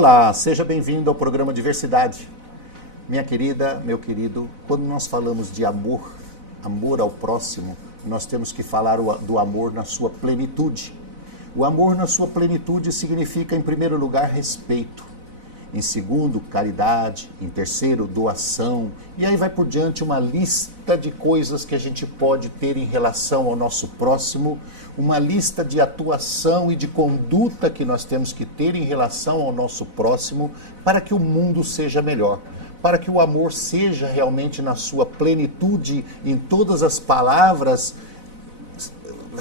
Olá, seja bem-vindo ao programa Diversidade. Minha querida, meu querido, quando nós falamos de amor, amor ao próximo, nós temos que falar do amor na sua plenitude. O amor na sua plenitude significa, em primeiro lugar, respeito. Em segundo, caridade. Em terceiro, doação. E aí vai por diante uma lista de coisas que a gente pode ter em relação ao nosso próximo, uma lista de atuação e de conduta que nós temos que ter em relação ao nosso próximo para que o mundo seja melhor, para que o amor seja realmente na sua plenitude, em todas as palavras,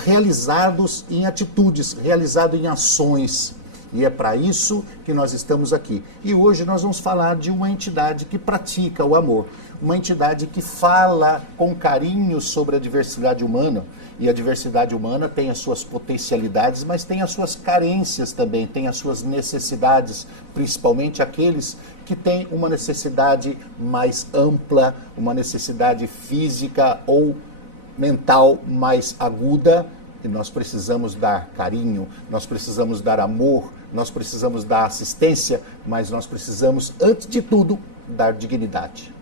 realizados em atitudes, realizado em ações. E é para isso que nós estamos aqui. E hoje nós vamos falar de uma entidade que pratica o amor, uma entidade que fala com carinho sobre a diversidade humana. E a diversidade humana tem as suas potencialidades, mas tem as suas carências também, tem as suas necessidades, principalmente aqueles que têm uma necessidade mais ampla, uma necessidade física ou mental mais aguda. E nós precisamos dar carinho, nós precisamos dar amor, nós precisamos dar assistência, mas nós precisamos, antes de tudo, dar dignidade.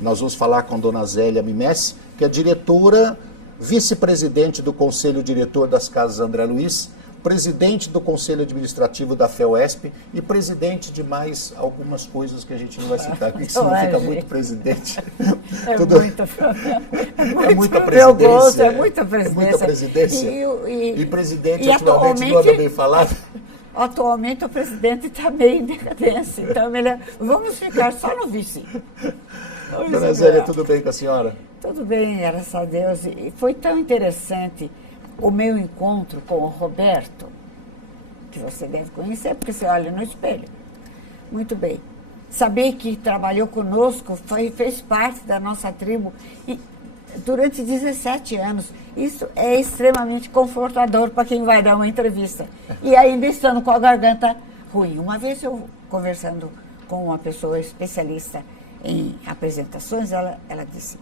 Nós vamos falar com Dona Zélia Mimesse, que é diretora, vice-presidente do Conselho Diretor das Casas André Luiz, presidente do Conselho Administrativo da FEUESP e presidente de mais algumas coisas que a gente não vai citar aqui, que senão fica muito presidente. É muita presidência. É muita presidência. E presidente ultimamente não anda bem falado. Atualmente o presidente está meio em decadência, então vamos ficar só no vice. Dona Zélia, tudo bem com a senhora? Tudo bem, graças a Deus. E foi tão interessante o meu encontro com o Roberto, que você deve conhecer, porque você olha no espelho. Muito bem. Saber que trabalhou conosco, fez parte da nossa tribo durante 17 anos. Isso é extremamente confortador para quem vai dar uma entrevista. E ainda estando com a garganta ruim. Uma vez eu, conversando com uma pessoa especialista em apresentações, ela disse: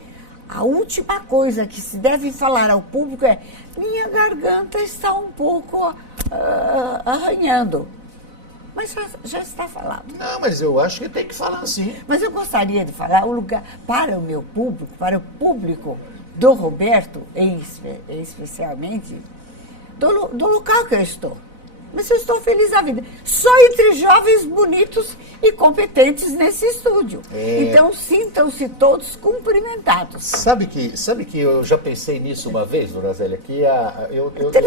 a última coisa que se deve falar ao público é: minha garganta está um pouco arranhando. Mas já está falado. Não, mas eu acho que tem que falar sim. Mas eu gostaria de falar o lugar para o meu público, para o público do Roberto, especialmente, do local que eu estou. Mas eu estou feliz da vida. Só entre jovens bonitos e competentes nesse estúdio. Então, sintam-se todos cumprimentados. Sabe que eu já pensei nisso uma vez, Dona Zélia, que eu tenho pra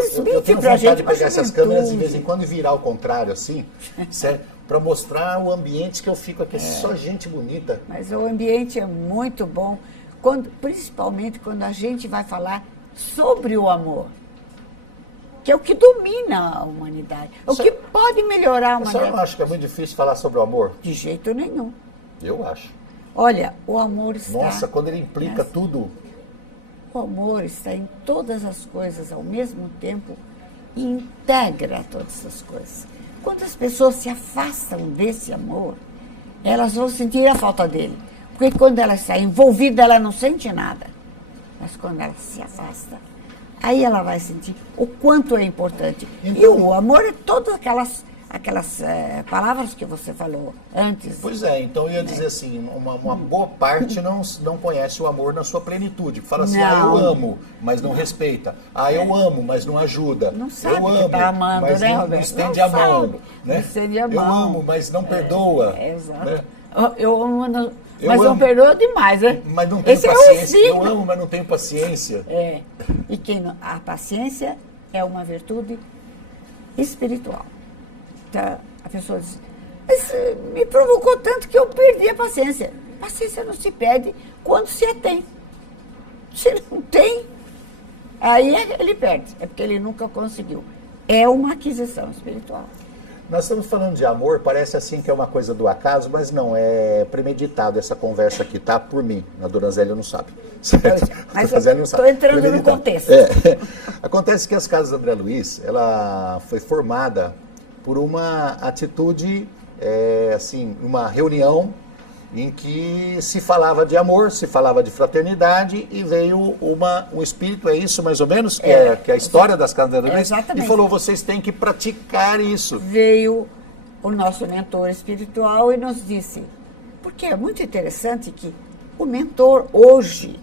vontade gente de pegar essas câmeras de vez em quando e virar ao contrário, assim, para mostrar o ambiente que eu fico aqui, só gente bonita. Mas o ambiente é muito bom, principalmente quando a gente vai falar sobre o amor, que é o que domina a humanidade, o que pode melhorar a humanidade. A senhora não acha que é muito difícil falar sobre o amor? De jeito nenhum. Eu acho. Olha, o amor está... Nossa, quando ele implica tudo... O amor está em todas as coisas ao mesmo tempo e integra todas as coisas. Quando as pessoas se afastam desse amor, elas vão sentir a falta dele. Porque quando ela está envolvida, ela não sente nada. Mas quando ela se afasta, aí ela vai sentir o quanto é importante. Então, e o amor é todas aquelas palavras que você falou antes. Pois é, então eu ia dizer assim, uma boa parte não conhece o amor na sua plenitude. Fala assim, eu amo, mas não respeita. Eu amo, mas não ajuda. Não sabe eu amo, que tá amando, mas né, não Roberto? estende a mão. Sabe. Né? Não estende a mão. Eu amo, mas não perdoa. Exato. Né? Eu amo, mas não perdoa demais, né? Mas não tenho paciência. Eu amo, mas não tenho paciência. E a paciência é uma virtude espiritual. Então, a pessoa diz: mas me provocou tanto que eu perdi a paciência. Paciência não se perde quando se a tem. Se não tem, aí ele perde. É porque ele nunca conseguiu. É uma aquisição espiritual. Nós estamos falando de amor, parece assim que é uma coisa do acaso, mas não, é premeditado essa conversa aqui, tá? Por mim, a Dona Zélia não sabe. Certo? Mas eu estou entrando no contexto. Acontece que as Casas André Luiz, ela foi formada por uma atitude, assim, uma reunião em que se falava de amor, se falava de fraternidade e veio um espírito, é isso mais ou menos, que é a história das Casas André Luiz, e falou, vocês têm que praticar isso. Veio o nosso mentor espiritual e nos disse, porque é muito interessante que o mentor hoje,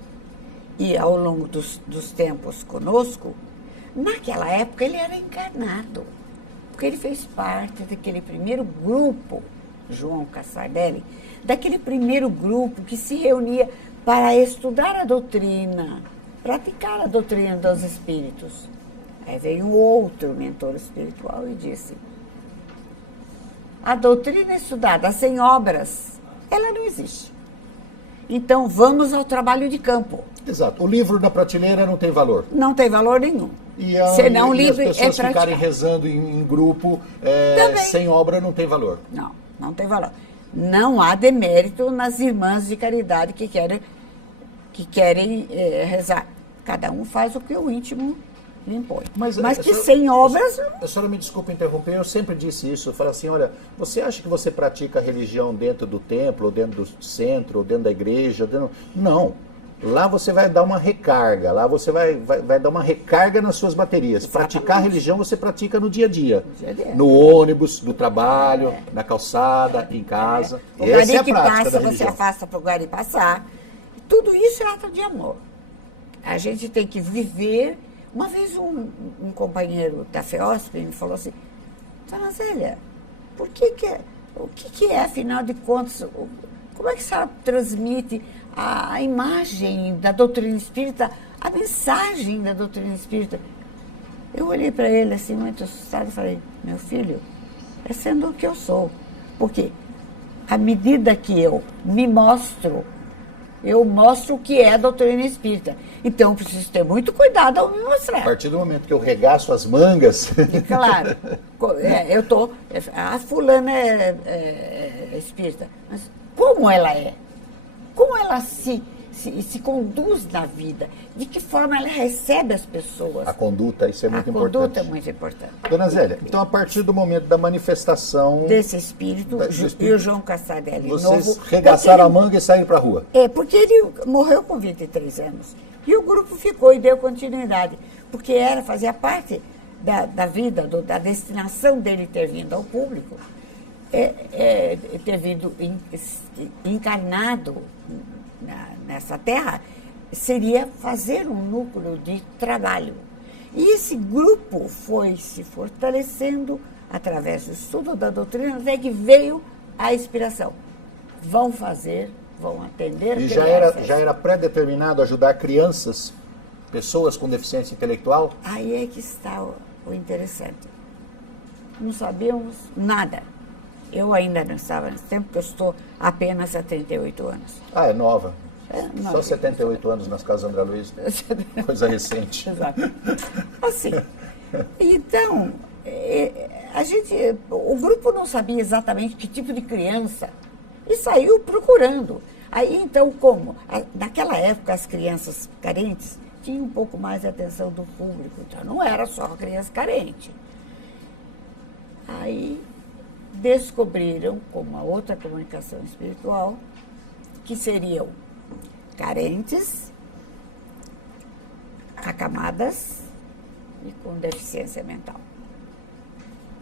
e ao longo dos tempos conosco, naquela época ele era encarnado, porque ele fez parte daquele primeiro grupo, João Cassardelli, daquele primeiro grupo que se reunia para estudar a doutrina, praticar a doutrina dos espíritos. Aí veio um outro mentor espiritual e disse, a doutrina estudada sem obras, ela não existe. Então vamos ao trabalho de campo. Exato. O livro da prateleira não tem valor. Não tem valor nenhum. Senão o livro as pessoas ficarem rezando em grupo, sem obra, não tem valor. Não, não tem valor. Não há demérito nas irmãs de caridade que querem rezar. Cada um faz o que o íntimo lhe impõe. Mas que sem obras... A senhora me desculpa interromper, eu sempre disse isso. Eu falo assim, olha, você acha que você pratica a religião dentro do templo, ou dentro do centro, ou dentro da igreja? Não. Lá você vai dar uma recarga, lá você vai dar uma recarga nas suas baterias. Exatamente. Praticar a religião você pratica no dia a dia. No ônibus, no trabalho, na calçada, em casa. O gari que passa, você afasta para o gari passar. Tudo isso é ato de amor. A gente tem que viver. Uma vez um companheiro da FEOSP me falou assim, Dona Zélia, o que é, afinal de contas, como é que a senhora transmite a imagem da doutrina espírita, a mensagem da doutrina espírita? Eu olhei para ele assim, muito assustado, e falei, meu filho, é sendo o que eu sou. Porque à medida que eu me mostro, eu mostro o que é a doutrina espírita. Então, eu preciso ter muito cuidado ao me mostrar. A partir do momento que eu regaço as mangas... E, claro, eu estou... A fulana é espírita. Mas como ela é? Como ela se conduz na vida? De que forma ela recebe as pessoas? A conduta, isso é muito importante. A conduta é muito importante. Dona Zélia, então a partir do momento da manifestação... Desse espírito, e o João Cassardelli vocês regaçaram a manga e saíram para a rua. Porque ele morreu com 23 anos. E o grupo ficou e deu continuidade. Porque fazia parte da vida, da destinação dele ter vindo ao público, ter vindo encarnado nessa terra, seria fazer um núcleo de trabalho. E esse grupo foi se fortalecendo através do estudo da doutrina, até que veio a inspiração. Vão fazer, vão atender... E já era pré-determinado ajudar crianças, pessoas com deficiência intelectual? Aí é que está o interessante. Não sabíamos nada. Eu ainda não estava nesse tempo, porque eu estou apenas há 38 anos. Ah, é nova. Só 78 anos nas casas André Luiz. Coisa recente. Exato. Assim, então, o grupo não sabia exatamente que tipo de criança e saiu procurando. Aí, então, naquela época, as crianças carentes tinham um pouco mais de atenção do público. Então, não era só a criança carente. Aí, descobriram, com uma outra comunicação espiritual, que seriam carentes, acamadas e com deficiência mental.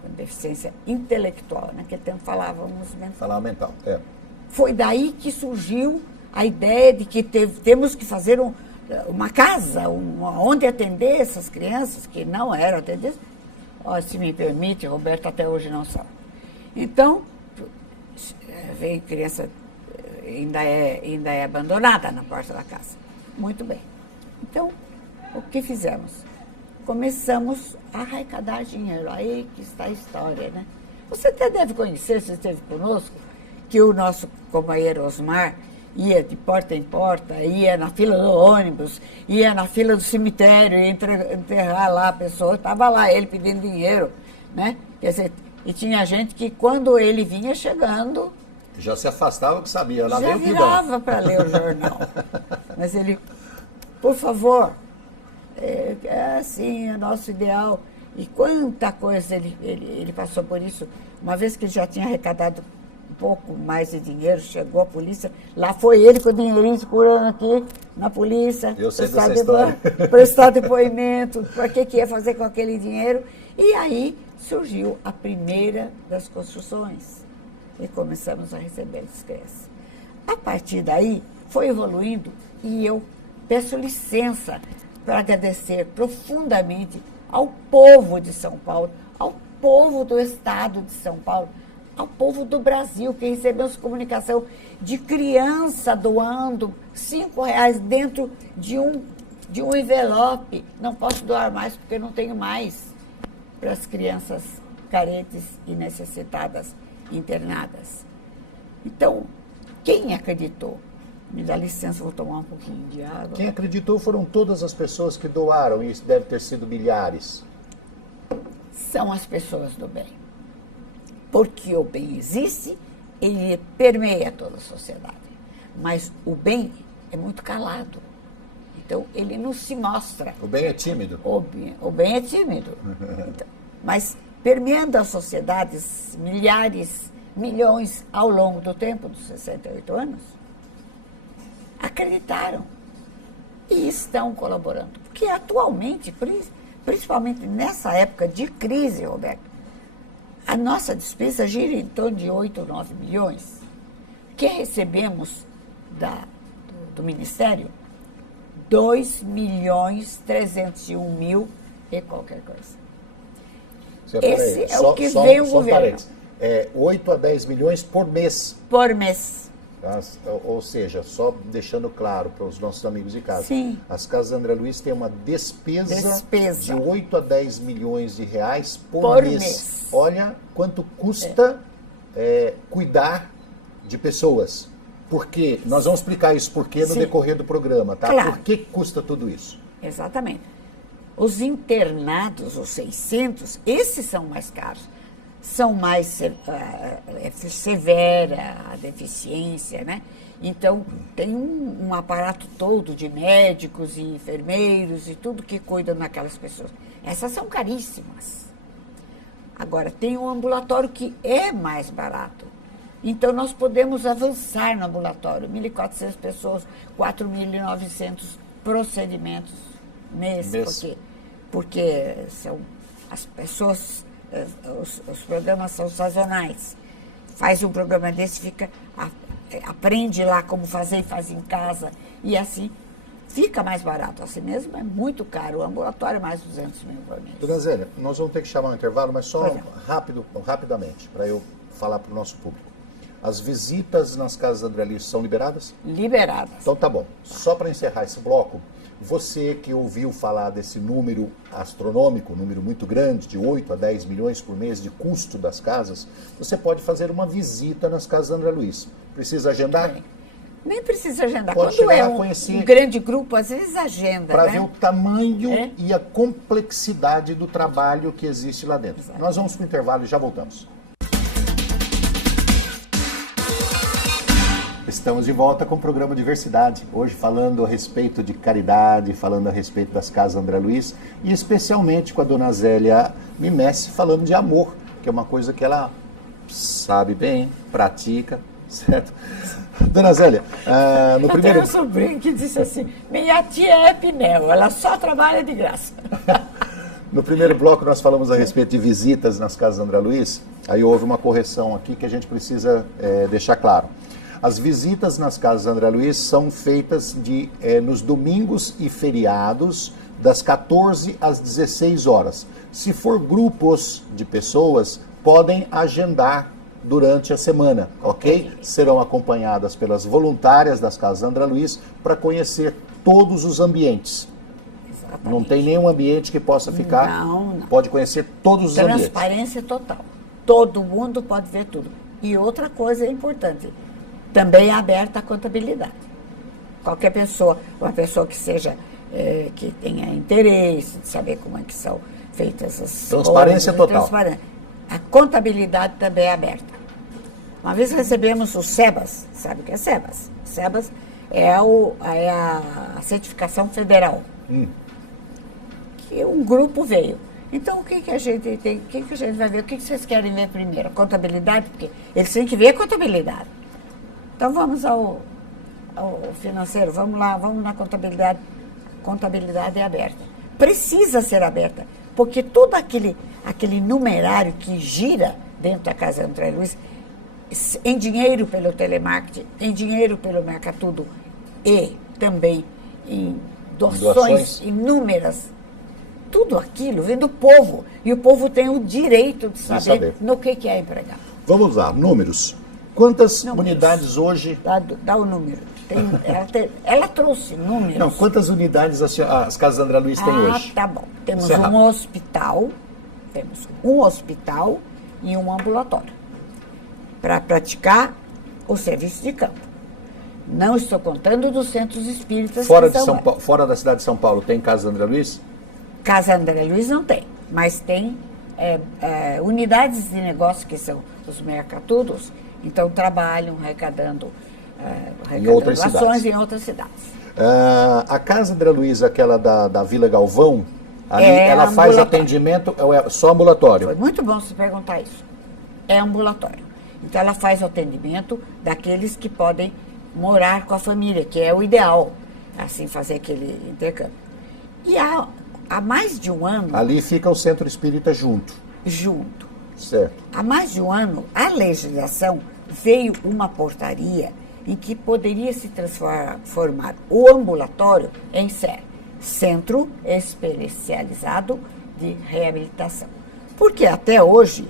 Com deficiência intelectual. Naquele tempo falávamos mental. Falava mental, Foi daí que surgiu a ideia de que temos que fazer uma casa, onde atender essas crianças que não eram atendidas. Se me permite, Roberto até hoje não sabe. Então, veio criança, ainda é abandonada na porta da casa. Muito bem. Então, o que fizemos? Começamos a arrecadar dinheiro. Aí que está a história, né? Você até deve conhecer, se esteve conosco, que o nosso companheiro Osmar ia de porta em porta, ia na fila do ônibus, ia na fila do cemitério, ia enterrar lá a pessoa. Estava lá ele pedindo dinheiro, né? Quer dizer, e tinha gente que, quando ele vinha chegando... Já se afastava, que sabia. Lá já virava para ler o jornal. Mas ele, por favor, assim, é nosso ideal. E quanta coisa ele passou por isso. Uma vez que ele já tinha arrecadado um pouco mais de dinheiro, chegou a polícia, lá foi ele com o dinheirinho segurando aqui na polícia. Eu sei dessa história. Prestar depoimento, para que ia fazer com aquele dinheiro. E aí surgiu a primeira das construções e começamos a receber as crianças. A partir daí, foi evoluindo e eu peço licença para agradecer profundamente ao povo de São Paulo, ao povo do estado de São Paulo, ao povo do Brasil, que recebeu comunicação de criança doando R$5 dentro de um envelope. Não posso doar mais porque não tenho mais para as crianças carentes e necessitadas internadas. Então, quem acreditou? Me dá licença, vou tomar um pouquinho de água. Quem acreditou foram todas as pessoas que doaram, e isso deve ter sido milhares. São as pessoas do bem. Porque o bem existe, ele permeia toda a sociedade. Mas o bem é muito calado. Então, ele não se mostra. O bem é tímido. O bem é tímido. Então, mas permeando as sociedades, milhares, milhões, ao longo do tempo, dos 68 anos, acreditaram e estão colaborando. Porque atualmente, principalmente nessa época de crise, Roberto, a nossa despesa gira em torno de 8 ou 9 milhões. Que recebemos do Ministério? 2.301.000 e qualquer coisa. Esse é o que vem o governo. 8 a 10 milhões por mês. Por mês. Ou seja, só deixando claro para os nossos amigos de casa, Sim. as Casas André Luiz têm uma despesa de 8 a 10 milhões de reais por mês. Olha quanto custa cuidar de pessoas. Por quê? Nós vamos explicar isso por quê no decorrer do programa, tá? Claro. Por que custa tudo isso? Exatamente. Os internados, os 600, esses são mais caros. São mais severa a deficiência, né? Então, tem um aparato todo de médicos e enfermeiros e tudo que cuidam daquelas pessoas. Essas são caríssimas. Agora, tem um ambulatório que é mais barato. Então, nós podemos avançar no ambulatório. 1.400 pessoas, 4.900 procedimentos mês. Porque são as pessoas... Os programas são sazonais. Faz um programa desse, aprende lá como fazer e faz em casa. E assim fica mais barato. Assim mesmo é muito caro. O ambulatório é mais 200 mil por mês. Dona Zélia, nós vamos ter que chamar um intervalo, mas só rapidamente, para eu falar para o nosso público. As visitas nas Casas André Luiz são liberadas? Liberadas. Então tá bom. Só para encerrar esse bloco, você que ouviu falar desse número astronômico, número muito grande, de 8 a 10 milhões por mês de custo das casas, você pode fazer uma visita nas Casas André Luiz. Precisa agendar? Nem precisa agendar. Pode Quando é um grande grupo, às vezes agenda. Para ver o tamanho e a complexidade do trabalho que existe lá dentro. Exato. Nós vamos para o intervalo e já voltamos. Estamos de volta com o programa Diversidade, hoje falando a respeito de caridade, falando a respeito das Casas André Luiz e especialmente com a Dona Zélia Mimesse falando de amor, que é uma coisa que ela sabe bem, pratica, certo? Dona Zélia, no primeiro... Eu tenho um sobrinho que disse assim, minha tia é Pinel, ela só trabalha de graça. No primeiro bloco nós falamos a respeito de visitas nas Casas André Luiz, aí houve uma correção aqui que a gente precisa deixar claro. As visitas nas Casas André Luiz são feitas nos domingos e feriados, das 14 às 16 horas. Se for grupos de pessoas, podem agendar durante a semana, ok? Serão acompanhadas pelas voluntárias das Casas André Luiz para conhecer todos os ambientes. Exatamente. Não tem nenhum ambiente que possa ficar. Não. Pode conhecer todos os ambientes. Transparência total. Todo mundo pode ver tudo. E outra coisa importante, também é aberta a contabilidade. Qualquer pessoa, uma pessoa que seja, que tenha interesse de saber como é que são feitas as transparência total. A contabilidade também é aberta. Uma vez recebemos o SEBAS, sabe o que é SEBAS? SEBAS é a certificação federal. Que um grupo veio. Então, o que a gente tem? O que a gente vai ver? O que vocês querem ver primeiro? A contabilidade? Porque eles têm que ver a contabilidade. Então, vamos ao financeiro, vamos lá, vamos na contabilidade. Contabilidade é aberta. Precisa ser aberta, porque todo aquele numerário que gira dentro da Casa André Luiz, em dinheiro pelo telemarketing, em dinheiro pelo Mercatudo e também em doações inúmeras, tudo aquilo vem do povo. E o povo tem o direito de saber no que é empregado. Vamos lá, números. Quantas unidades hoje... Dá o número. Ela trouxe números. Não, quantas unidades as Casas André Luiz têm hoje? Tá bom. Temos um hospital e um ambulatório para praticar o serviço de campo. Não estou contando dos centros espíritas. Fora da cidade de São Paulo, tem Casa André Luiz? Casa André Luiz não tem, mas tem unidades de negócio que são os mercatudos, então trabalham arrecadando doações em outras cidades. A Casa André Luiz, aquela da Vila Galvão, ali, ela faz atendimento, é só ambulatório? Foi muito bom você perguntar isso. É ambulatório. Então ela faz o atendimento daqueles que podem morar com a família, que é o ideal, assim, fazer aquele intercâmbio. E há mais de um ano... Ali fica o centro espírita junto. Junto. Certo. Há mais de um ano, a legislação veio uma portaria em que poderia se transformar o ambulatório em Centro Especializado de Reabilitação. Porque até hoje,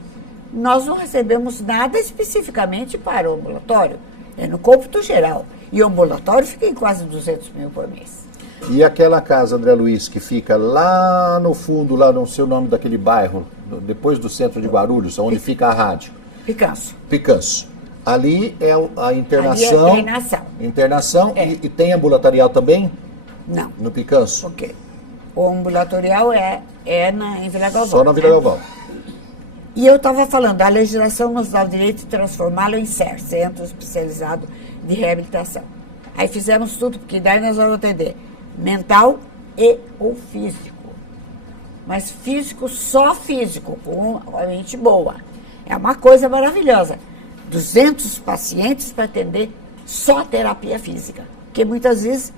nós não recebemos nada especificamente para o ambulatório. É no cômputo geral. E o ambulatório fica em quase 200 mil por mês. E aquela Casa André Luiz, que fica lá no fundo, lá no seu nome daquele bairro, depois do centro de Guarulhos, onde fica a rádio? Picanço. Ali é a internação. Ali é internação. E tem ambulatorial também? Não. No Picanço? Ok. O ambulatorial é em Vila Galvão. Só na Vila Galvão. E eu estava falando, a legislação nos dá o direito de transformá-lo em Centro Especializado de Reabilitação. Aí fizemos tudo, porque daí nós vamos atender mental e ou físico. Mas físico, só físico, com a mente boa. É uma coisa maravilhosa. 200 pacientes para atender só terapia física. Porque muitas vezes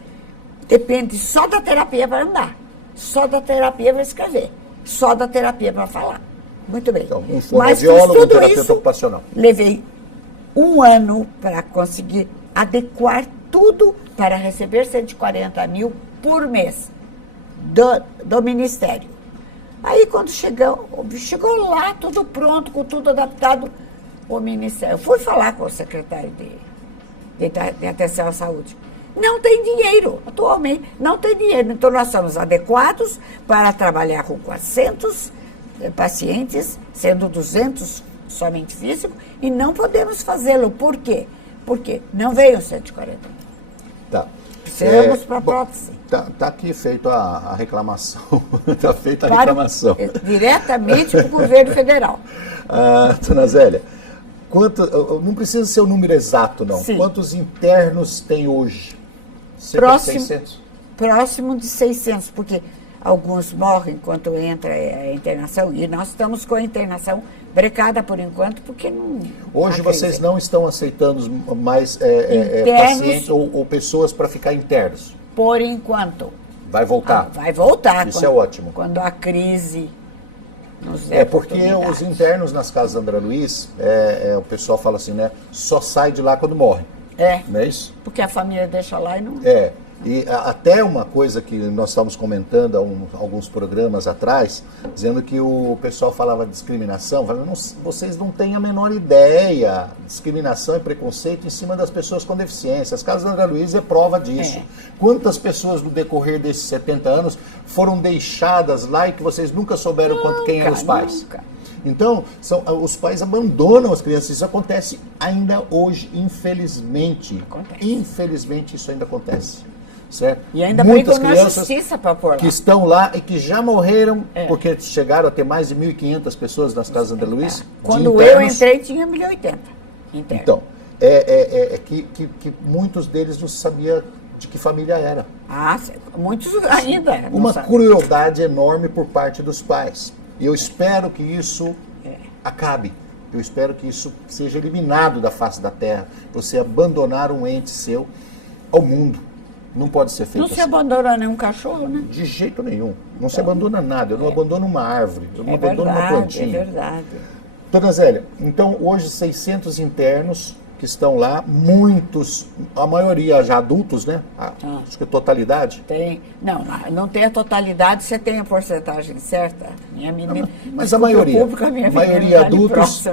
depende só da terapia para andar, só da terapia para escrever, só da terapia para falar. Muito bem. Então, um fonoaudiólogo, um terapeuta ocupacional. Levei um ano para conseguir adequar tudo para receber 140 mil por mês do Ministério. Aí, quando chegou lá, tudo pronto, com tudo adaptado, o Ministério. Eu fui falar com o secretário de Atenção à Saúde. Não tem dinheiro, atualmente, não tem dinheiro. Então, nós somos adequados para trabalhar com 400 pacientes, sendo 200 somente físico, e não podemos fazê-lo. Por quê? Porque não veio 140 mil. Tá. Precisamos para a prótese. Tá aqui feita a reclamação. Está feita a reclamação. Diretamente para o governo federal. Dona Zélia, não precisa ser o número exato, não. Sim. Quantos internos tem hoje? Próximo, 600? Próximo de 600, porque alguns morrem enquanto entra a internação, e nós estamos com a internação brecada por enquanto, porque não... Hoje vocês não estão aceitando mais pacientes ou pessoas para ficar internos? Por enquanto. Vai voltar? Vai voltar. Isso é ótimo. Quando a crise nos der porque os internos nas Casas André Luiz, o pessoal fala assim, né? Só sai de lá quando morre. Não é isso? Porque a família deixa lá e não... E até uma coisa que nós estávamos comentando há alguns programas atrás, dizendo que o pessoal falava de discriminação, falando, vocês não têm a menor ideia, discriminação e preconceito em cima das pessoas com deficiência. As Casas André Luiz é prova disso. Quantas pessoas no decorrer desses 70 anos foram deixadas lá e que vocês nunca souberam quem eram os pais? Nunca. Então, os pais abandonam as crianças. Isso acontece ainda hoje, infelizmente. Infelizmente, isso ainda acontece. Certo? E ainda muitas crianças que estão lá e que já morreram, porque chegaram a ter mais de 1.500 pessoas nas Casas André Luiz. Quando eu entrei, tinha 1.080 internos. Então, que muitos deles não sabiam de que família era. Muitos ainda. Uma crueldade enorme por parte dos pais. E eu espero que isso acabe. Eu espero que isso seja eliminado da face da terra. Você abandonar um ente seu ao mundo. Não pode ser feito Não assim. se abandona nenhum cachorro, né? De jeito nenhum. Não se abandona nada. Eu não abandono uma árvore, eu não abandono uma plantinha. É verdade. Dona Zélia, então hoje 600 internos que estão lá, muitos, a maioria já adultos, né? Acho que a totalidade. Tem. Não tem a totalidade, você tem a porcentagem certa. Minha menina. Mas a maioria. Público, a maioria adultos.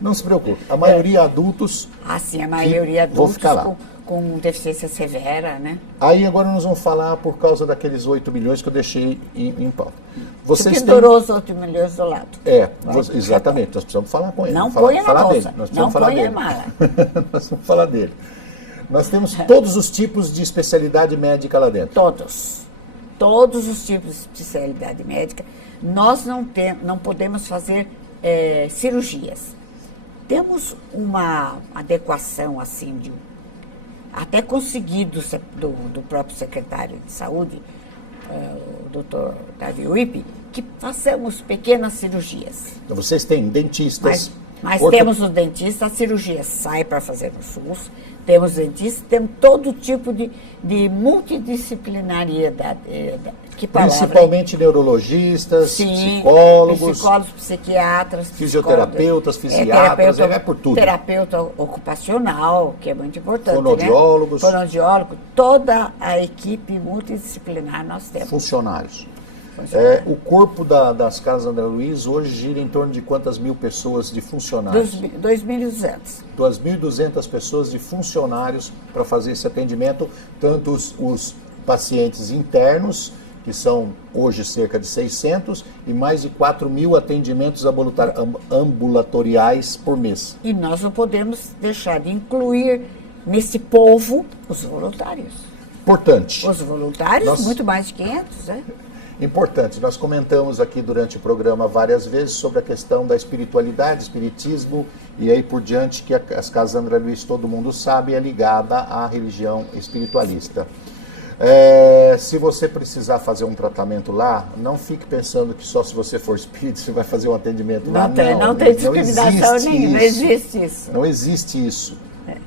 Não se preocupe. A maioria adultos. Ah, sim, a maioria vou adultos ficar lá. com deficiência severa, né? Aí agora nós vamos falar por causa daqueles 8 milhões que eu deixei em pauta. Você pendurou os 8 milhões do lado. Exatamente. Nós precisamos falar com ele. Não ponha na bolsa. Não ponha na mala. Nós vamos falar dele. Nós temos todos os tipos de especialidade médica lá dentro. Todos. Todos os tipos de especialidade médica. Nós não podemos fazer cirurgias. Temos uma adequação, assim, até conseguido do próprio secretário de saúde, o doutor Davi Wippe, que façamos pequenas cirurgias. Então, vocês têm dentistas. Mas temos os dentistas, a cirurgia sai para fazer no SUS, temos dentistas, temos todo tipo de multidisciplinariedade. Principalmente neurologistas, sim, psicólogos, psiquiatras, fisioterapeutas, fisiatras, vai por tudo. Terapeuta ocupacional, que é muito importante, fonoaudiólogos. Né? Fonoaudiólogo, toda a equipe multidisciplinar nós temos. Funcionários. O corpo das Casas André Luiz hoje gira em torno de quantas mil pessoas de funcionários? 2.200. 2.200 pessoas de funcionários para fazer esse atendimento, tanto os pacientes internos, que são hoje cerca de 600, e mais de 4.000 atendimentos ambulatoriais por mês. E nós não podemos deixar de incluir nesse povo os voluntários. Importante. Os voluntários, muito mais de 500, né? Importante. Nós comentamos aqui durante o programa várias vezes sobre a questão da espiritualidade, espiritismo, e aí por diante, que as Casas André Luiz, todo mundo sabe, é ligada à religião espiritualista. Se você precisar fazer um tratamento lá, não fique pensando que só se você for espírita você vai fazer um atendimento lá. Não tem discriminação nenhuma, não existe isso. Não existe isso.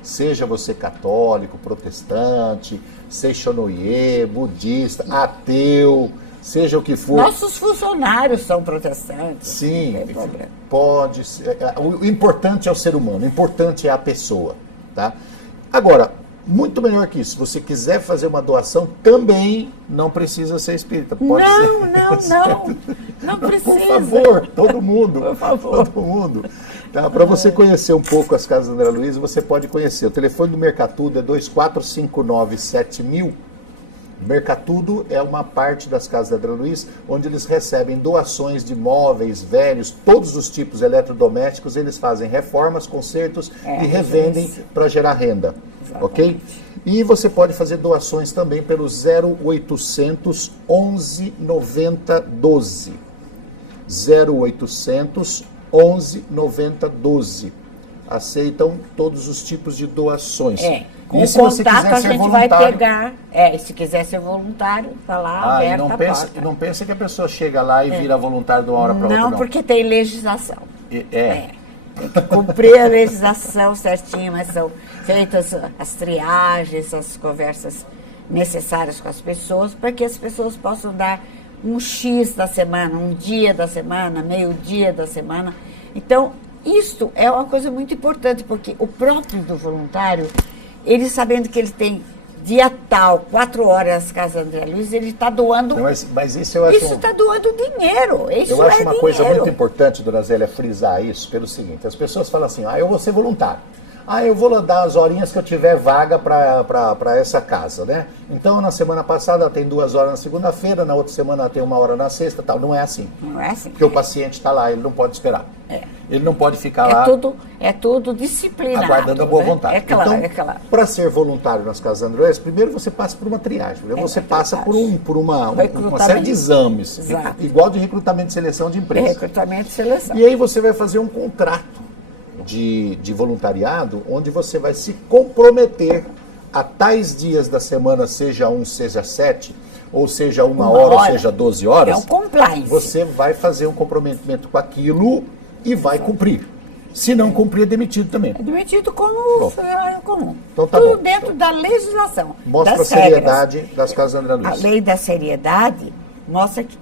Seja você católico, protestante, seixonoye, budista, ateu, seja o que for. Nossos funcionários são protestantes. Sim, pode ser. O importante é o ser humano, o importante é a pessoa. Tá? Agora, muito melhor que isso, se você quiser fazer uma doação, também não precisa ser espírita. Pode ser. Não precisa. Por favor, todo mundo. Por favor. Todo mundo. Tá? Para você conhecer um pouco as Casas André Luiz, você pode conhecer. O telefone do Mercatudo é 2459-7000. Mercatudo é uma parte das Casas André Luiz, onde eles recebem doações de móveis velhos, todos os tipos eletrodomésticos, eles fazem reformas, consertos e revendem para gerar renda. Ok? E você pode fazer doações também pelo 0800 11 90 12. 0800 11 90 12. Aceitam todos os tipos de doações. Com o contato a gente vai pegar. Se quiser ser voluntário, está lá aberta a porta. Não pensa que a pessoa chega lá e vira voluntário de uma hora para outra. Não, porque tem legislação. Tem que cumprir a legislação certinho, mas são feitas as triagens, as conversas necessárias com as pessoas, para que as pessoas possam dar um X da semana, um dia da semana, meio-dia da semana. Então, isto é uma coisa muito importante, porque o próprio do voluntário, ele sabendo que ele tem dia tal, 4 horas nas Casas André Luiz, ele está doando. Mas isso eu acho. Isso está doando dinheiro. Eu acho uma coisa muito importante, dona Zélia, frisar isso pelo seguinte: as pessoas falam assim, eu vou ser voluntário. Eu vou dar as horinhas que eu tiver vaga para essa casa, né? Então, na semana passada tem 2 horas na segunda-feira, na outra semana tem 1 hora na sexta, tal. Não é assim. Não é assim. Porque o paciente está lá, ele não pode esperar. Ele não pode ficar lá. É tudo disciplinado. Aguardando a boa vontade. É claro, então, para ser voluntário nas Casas André, primeiro você passa por uma triagem. Você passa por uma série de exames. Exato. Igual de recrutamento e seleção de empresa. Recrutamento e seleção. E aí você vai fazer um contrato de voluntariado, onde você vai se comprometer a tais dias da semana, seja 1, seja 7, ou seja 1 hora, ou seja 12 horas. É um compliance. Você vai fazer um comprometimento com aquilo e vai cumprir. Se não cumprir, é demitido também. É demitido como funcionário comum. Então tá tudo bom. dentro da legislação. Mostra a das seriedade regras. das casas André Luiz. A lei da seriedade mostra que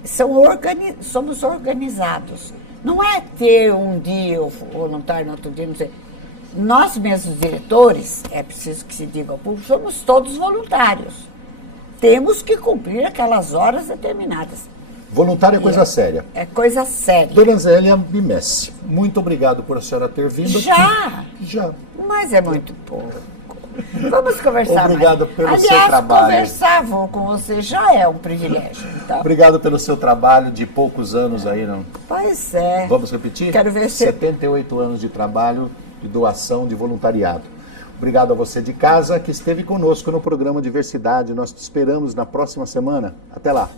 somos organizados. Não é ter um dia o voluntário, no outro dia, não sei. Nós mesmos diretores, é preciso que se diga ao público, somos todos voluntários. Temos que cumprir aquelas horas determinadas. Voluntário é coisa séria. É coisa séria. Dona Zélia Bimessi, muito obrigado por a senhora ter vindo. Já? Já. Mas é muito pouco. Vamos conversar Obrigado mais. pelo seu Aliás, trabalho. conversar com você já é um privilégio. Então. Obrigado pelo seu trabalho de poucos anos aí, não? Pois é. Vamos repetir? Quero ver se... 78 anos de trabalho, de doação, de voluntariado. Obrigado a você de casa que esteve conosco no programa Diversidade. Nós te esperamos na próxima semana. Até lá.